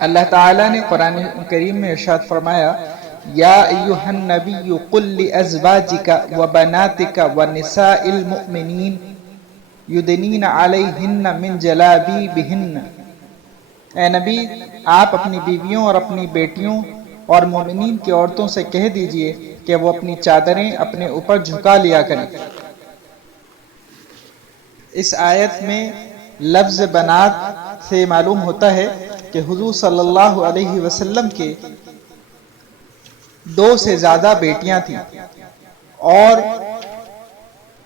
اللہ تعالیٰ نے قرآن کریم میں ارشاد فرمایا یا ایہا النبی قل لازواجک وبناتک ونساء المؤمنین یدنین علیہن من جلابیبہن، اے نبی آپ اپنی بیویوں اور اپنی بیٹیوں اور مومنین کی عورتوں سے کہہ دیجئے کہ وہ اپنی چادریں اپنے اوپر جھکا لیا کریں۔ اس آیت میں لفظ بنات سے معلوم ہوتا ہے کہ حضور صلی اللہ علیہ وسلم کے 2 سے زیادہ بیٹیاں تھیں، اور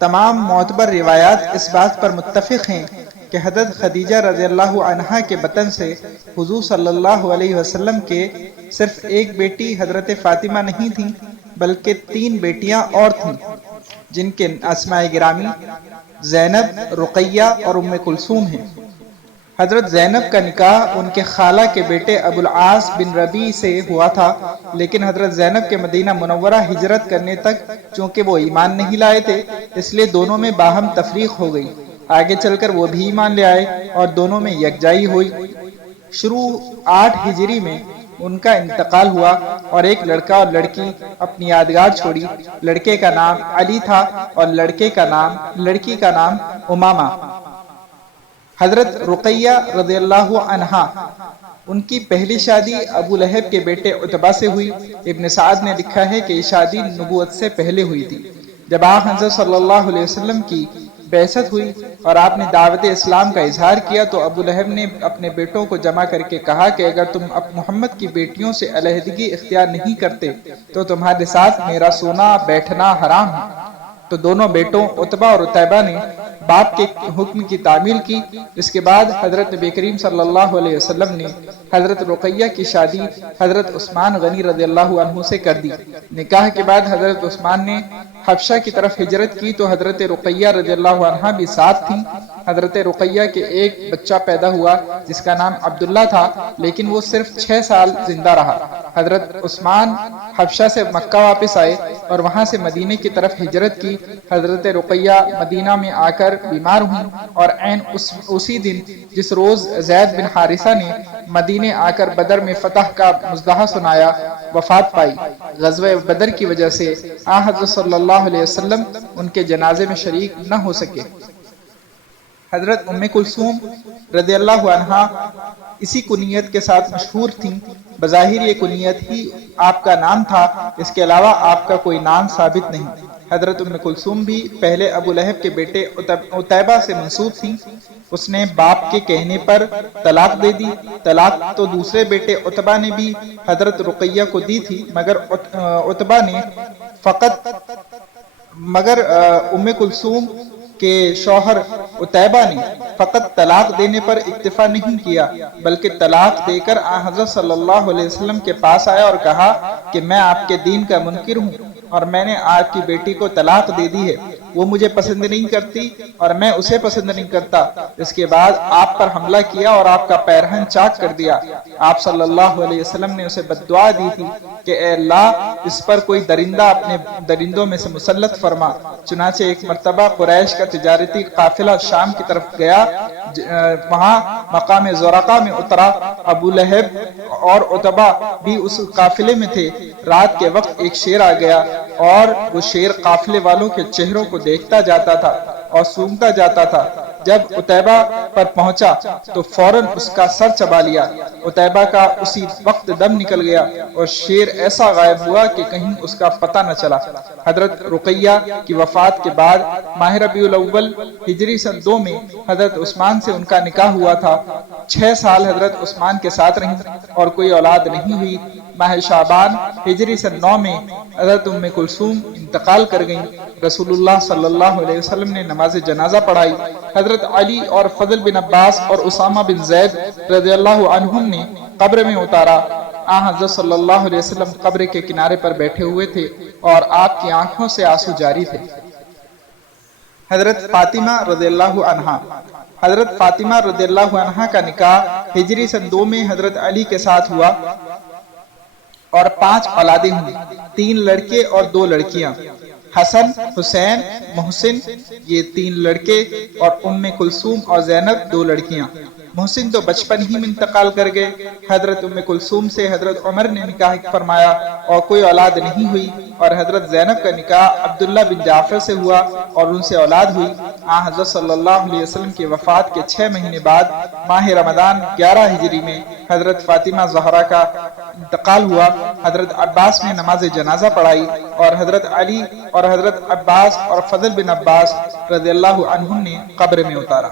تمام معتبر روایات اس بات پر متفق ہیں کہ حضرت خدیجہ رضی اللہ عنہا کے بطن سے حضور صلی اللہ علیہ وسلم کے صرف ایک بیٹی حضرت فاطمہ نہیں تھیں بلکہ 3 بیٹیاں اور تھیں، جن کے اسماء گرامی زینب، رقیہ اور ام کلثوم ہیں۔ حضرت زینب کا نکاح ان کے خالہ کے بیٹے ابو العاص بن ربیع سے ہوا تھا، لیکن حضرت زینب کے مدینہ منورہ ہجرت کرنے تک چونکہ وہ ایمان نہیں لائے تھے، اس لیے دونوں میں باہم تفریق ہو گئی۔ آگے چل کر وہ بھی ایمان لے آئے اور دونوں میں یکجائی ہوئی۔ شروع 8 ہجری میں ان کا انتقال ہوا اور ایک لڑکا اور لڑکی اپنی یادگار چھوڑی۔ لڑکے کا نام علی تھا اور لڑکی کا نام امامہ۔ حضرت رقیہ رضی اللہ عنہا، ان کی پہلی شادی ابو لہب کے بیٹے عتبہ سے ہوئی۔ ابن سعد نے لکھا ہے کہ یہ شادی نبوت سے پہلے ہوئی تھی۔ جب آن حضرت صلی اللہ علیہ وسلم کی بعثت ہوئی اور آپ نے دعوت اسلام کا اظہار کیا تو ابو لہب نے اپنے بیٹوں کو جمع کر کے کہا کہ اگر تم محمد کی بیٹیوں سے علیحدگی اختیار نہیں کرتے تو تمہارے ساتھ میرا سونا بیٹھنا حرام ہے۔ تو دونوں بیٹوں عتبہ اور عتیبہ نے باپ کے حکم کی تعمیل کی۔ اس کے بعد حضرت نبی کریم صلی اللہ علیہ وسلم نے حضرت رقیہ کی شادی حضرت عثمان غنی رضی اللہ عنہ سے کر دی۔ نکاح کے بعد حضرت عثمان نے حبشہ کی طرف ہجرت کی تو حضرت رقیہ رضی اللہ عنہ بھی ساتھ تھیں۔ حضرت رقیہ کے ایک بچہ پیدا ہوا جس کا نام عبداللہ تھا، لیکن وہ صرف 6 سال زندہ رہا۔ حضرت عثمان حبشہ سے مکہ واپس آئے اور وہاں سے مدینے کی طرف ہجرت کی۔ حضرت رقیہ مدینہ میں آ کر بیمار ہوئی اور عین اسی دن جس روز زید بن حارثہ نے مدینے آ کر بدر میں فتح کا مزدہ سنایا، وفات پائی۔ غزوہ بدر کی وجہ سے آن حضرت صلی اللہ علیہ وسلم ان کے جنازے میں شریک نہ ہو سکے۔ حضرت ام کلثوم رضی اللہ عنہا اسی کنیت کے ساتھ مشہور تھیں۔ بظاہر یہ کنیت ہی آپ کا نام تھا، اس کے علاوہ آپ کا کوئی نام ثابت نہیں۔ حضرت ام کلثوم بھی پہلے ابو لہب کے بیٹے عتیبہ سے منسوب تھیں۔ اس نے باپ کے کہنے پر طلاق دے دی۔ طلاق تو دوسرے بیٹے عتبہ نے بھی حضرت رقیہ کو دی تھی، مگر ام کلثوم کے شوہر عتیبہ نے فقط طلاق دینے پر اکتفا نہیں کیا، بلکہ طلاق دے کر آن حضرت صلی اللہ علیہ وسلم کے پاس آیا اور کہا کہ میں آپ کے دین کا منکر ہوں اور میں نے آپ کی بیٹی کو طلاق دے دی ہے، وہ مجھے پسند نہیں کرتی اور میں اسے پسند نہیں کرتا۔ اس کے بعد آپ پر حملہ کیا اور آپ کا پیرہن چاک کر دیا۔ آپ صلی اللہ علیہ وسلم نے اسے بددعا دی تھی کہ اے اللہ اس پر کوئی درندہ اپنے درندوں میں سے مسلط فرما۔ چنانچہ ایک مرتبہ قریش کا تجارتی قافلہ شام کی طرف گیا، وہاں مقام زرقہ میں اترا۔ ابو لہب اور عتبہ بھی اس قافلے میں تھے۔ رات کے وقت ایک شیر آ گیا اور وہ شیر قافلے والوں کے چہروں کو دیکھتا جاتا تھا اور سونگتا جاتا تھا۔ جب عتیبہ پر پہنچا تو فوراً اس کا سر چبا لیا۔ عتیبہ کا اسی وقت دم نکل گیا اور شیر ایسا غائب ہوا کہ کہیں اس کا پتہ نہ چلا۔ حضرت رقیہ کی وفات کے بعد ماہ ربیع الاول ہجری سن 2 میں حضرت عثمان سے ان کا نکاح ہوا تھا۔ 6 سال حضرت عثمان کے ساتھ رہیں اور کوئی اولاد نہیں ہوئی۔ ماہ شعبان ہجری سن 9 میں حضرت ام کلثوم انتقال کر گئیں۔ رسول اللہ صلی اللہ علیہ وسلم نے نماز جنازہ پڑھائی۔ حضرت علی اور فضل بن عباس اور اسامہ بن زید رضی اللہ عنہم نے قبر میں اتارا۔ آن حضرت صلی اللہ علیہ وسلم قبر کے کنارے پر بیٹھے ہوئے تھے اور آپ کی آنکھوں سے آنسو جاری تھے۔ حضرت فاطمہ رضی اللہ عنہا، حضرت فاطمہ رضی اللہ عنہا کا نکاح ہجری سن 2 میں حضرت علی کے ساتھ ہوا اور 5 اولادیں ہوئیں، 3 لڑکے اور 2 لڑکیاں۔ حسن، حسین، محسن یہ 3 لڑکے اور ام کلثوم اور زینب 2 لڑکیاں۔ محسن تو بچپن ہی میں انتقال کر گئے۔ حضرت ام کلثوم سے حضرت عمر نے نکاح فرمایا اور کوئی اولاد نہیں ہوئی، اور حضرت زینب کا نکاح عبداللہ بن جعفر سے ہوا اور ان سے اولاد ہوئی۔ حضرت صلی اللہ علیہ وسلم کی وفات کے 6 مہینے بعد ماہ رمضان 11 ہجری میں حضرت فاطمہ زہرا کا انتقال ہوا۔ حضرت عباس نے نماز جنازہ پڑھائی اور حضرت علی اور حضرت عباس اور فضل بن عباس رضی اللہ عنہم نے قبر میں اتارا۔